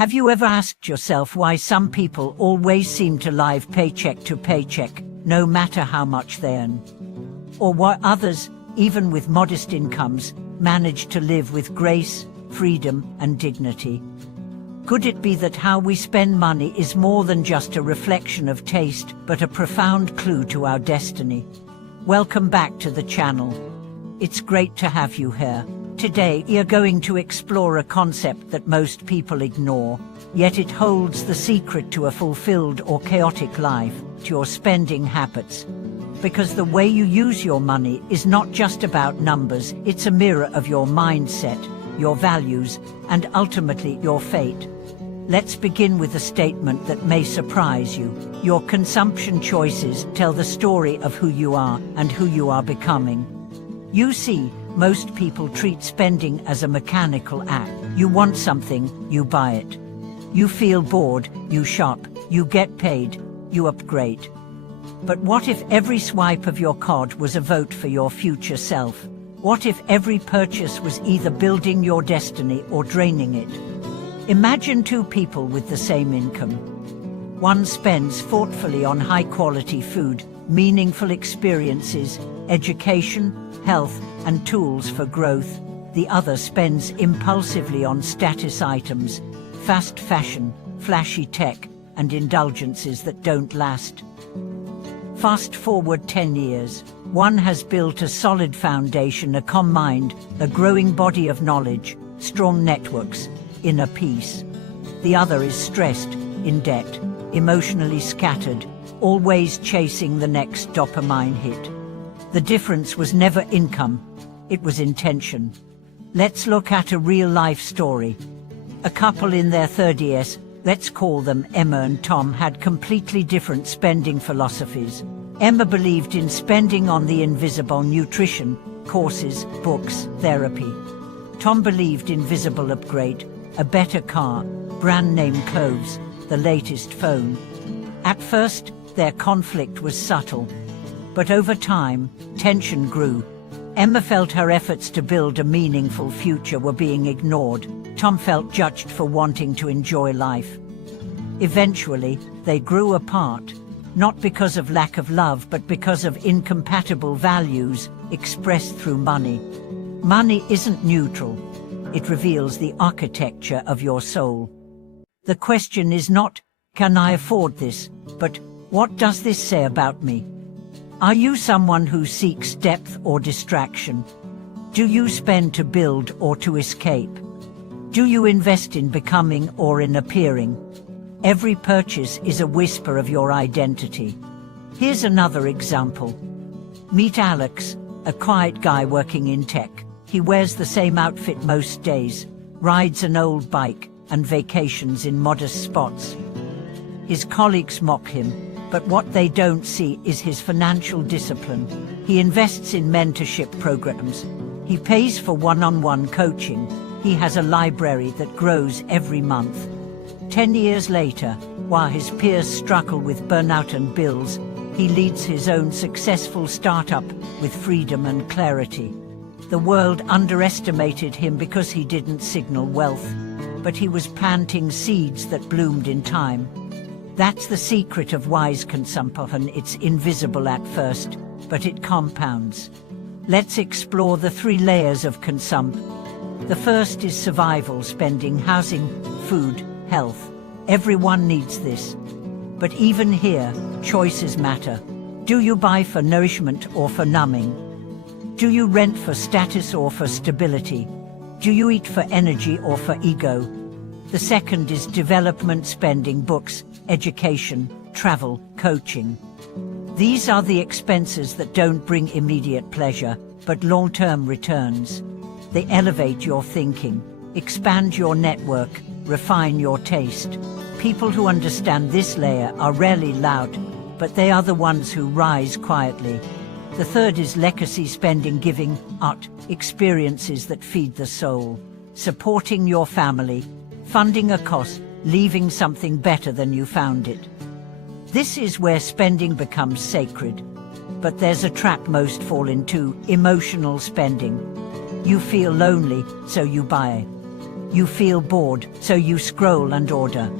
Have you ever asked yourself why some people always seem to live paycheck to paycheck, no matter how much they earn? Or why others, even with modest incomes, manage to live with grace, freedom, and dignity? Could it be that how we spend money is more than just a reflection of taste, but a profound clue to our destiny? Welcome back to the channel. It's great to have you here. Today, we are going to explore a concept that most people ignore, yet it holds the secret to a fulfilled or chaotic life, to your spending habits. Because the way you use your money is not just about numbers, it's a mirror of your mindset, your values, and ultimately your fate. Let's begin with a statement that may surprise you. Your consumption choices tell the story of who you are and who you are becoming. You see, most people treat spending as a mechanical act. You want something, you buy it. You feel bored, you shop. You get paid, you upgrade. But what if every swipe of your card was a vote for your future self? What if every purchase was either building your destiny or draining it? Imagine two people with the same income. One spends thoughtfully on high-quality food, meaningful experiences, education, health, and tools for growth. The other spends impulsively on status items, fast fashion, flashy tech, and indulgences that don't last. Fast forward 10 years. One has built a solid foundation, a calm mind, a growing body of knowledge, strong networks, inner peace. The other is stressed, in debt, emotionally scattered, always chasing the next dopamine hit. The difference was never income, it was intention. Let's look at a real-life story. A couple in their 30s, let's call them Emma and Tom, had completely different spending philosophies. Emma believed in spending on the invisible: nutrition, courses, books, therapy. Tom believed in visible upgrade, a better car, brand-name clothes, the latest phone. At first, their conflict was subtle. But over time, tension grew. Emma felt her efforts to build a meaningful future were being ignored. Tom felt judged for wanting to enjoy life. Eventually, they grew apart, not because of lack of love, but because of incompatible values expressed through money. Money isn't neutral. It reveals the architecture of your soul. The question is not, can I afford this, but what does this say about me? Are you someone who seeks depth or distraction? Do you spend to build or to escape? Do you invest in becoming or in appearing? Every purchase is a whisper of your identity. Here's another example. Meet Alex, a quiet guy working in tech. He wears the same outfit most days, rides an old bike, and vacations in modest spots. His colleagues mock him, but what they don't see is his financial discipline. He invests in mentorship programs. He pays for one-on-one coaching. He has a library that grows every month. 10 years later, while his peers struggle with burnout and bills, he leads his own successful startup with freedom and clarity. The world underestimated him because he didn't signal wealth, but he was planting seeds that bloomed in time. That's the secret of wise consumption. It's invisible at first, but it compounds. Let's explore the 3 layers of consumption. The first is survival spending: housing, food, health. Everyone needs this. But even here, choices matter. Do you buy for nourishment or for numbing? Do you rent for status or for stability? Do you eat for energy or for ego? The second is development spending: books, education, travel, coaching. These are the expenses that don't bring immediate pleasure, but long-term returns. They elevate your thinking, expand your network, refine your taste. People who understand this layer are rarely loud, but they are the ones who rise quietly. The third is legacy spending: giving, art, experiences that feed the soul, supporting your family, funding a cause, leaving something better than you found it. This is where spending becomes sacred. But there's a trap most fall into: emotional spending. You feel lonely, so you buy. You feel bored, so you scroll and order.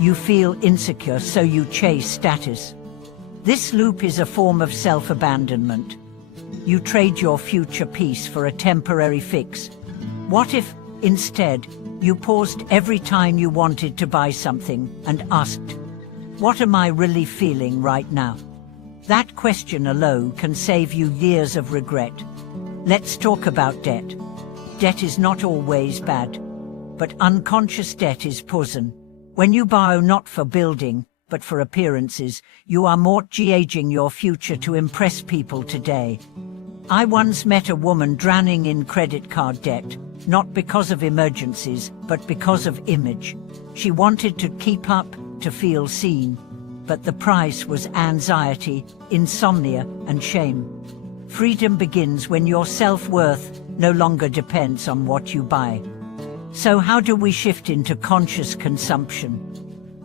You feel insecure, so you chase status. This loop is a form of self-abandonment. You trade your future peace for a temporary fix. What if, instead, you paused every time you wanted to buy something and asked, "What am I really feeling right now?" That question alone can save you years of regret. Let's talk about debt. Debt is not always bad, but unconscious debt is poison. When you borrow not for building, but for appearances, you are mortgaging your future to impress people today. I once met a woman drowning in credit card debt, not because of emergencies, but because of image. She wanted to keep up, to feel seen, but the price was anxiety, insomnia, and shame. Freedom begins when your self-worth no longer depends on what you buy. So how do we shift into conscious consumption?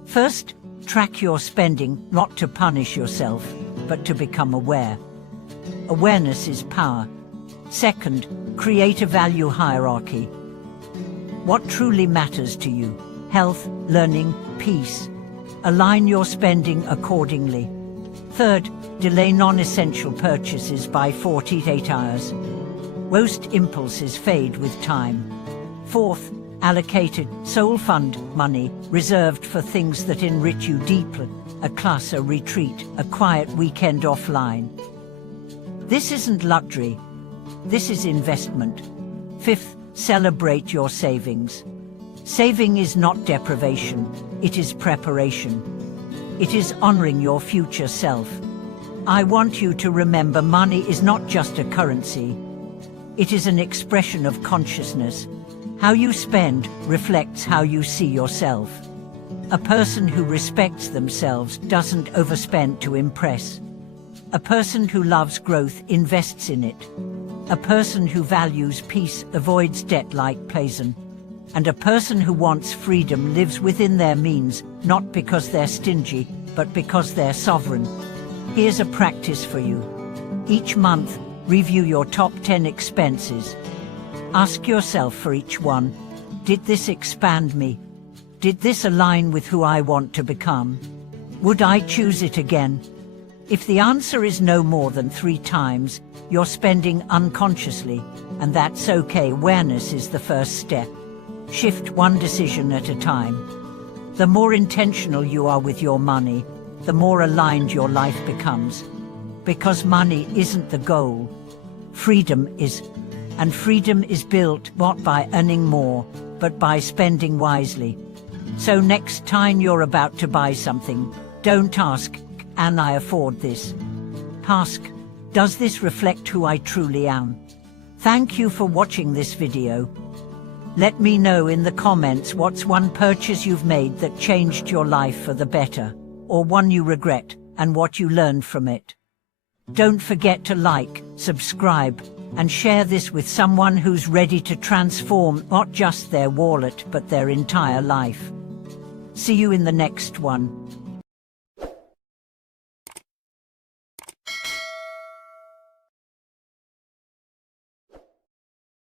First, track your spending, not to punish yourself, but to become aware. Awareness is power. Second, create a value hierarchy. What truly matters to you? Health, learning, peace. Align your spending accordingly. Third, delay non-essential purchases by 48 hours. Most impulses fade with time. Fourth, allocated soul fund money reserved for things that enrich you deeply. A class, a retreat, a quiet weekend offline. This isn't luxury. This is investment. Fifth, celebrate your savings. Saving is not deprivation, it is preparation. It is honoring your future self. I want you to remember money is not just a currency. It is an expression of consciousness. How you spend reflects how you see yourself. A person who respects themselves doesn't overspend to impress. A person who loves growth invests in it. A person who values peace avoids debt like poison. And a person who wants freedom lives within their means, not because they're stingy, but because they're sovereign. Here's a practice for you. Each month, review your top 10 expenses. Ask yourself for each one, did this expand me? Did this align with who I want to become? Would I choose it again? If the answer is no more than 3 times, you're spending unconsciously, and that's okay. Awareness is the first step. Shift one decision at a time. The more intentional you are with your money, the more aligned your life becomes. Because money isn't the goal. Freedom is. And freedom is built not by earning more, but by spending wisely. So next time you're about to buy something, don't ask, "Can I afford this?" Ask, "Does this reflect who I truly am?" Thank you for watching this video. Let me know in the comments what's one purchase you've made that changed your life for the better, or one you regret, and what you learned from it. Don't forget to like, subscribe, and share this with someone who's ready to transform not just their wallet but their entire life. See you in the next one.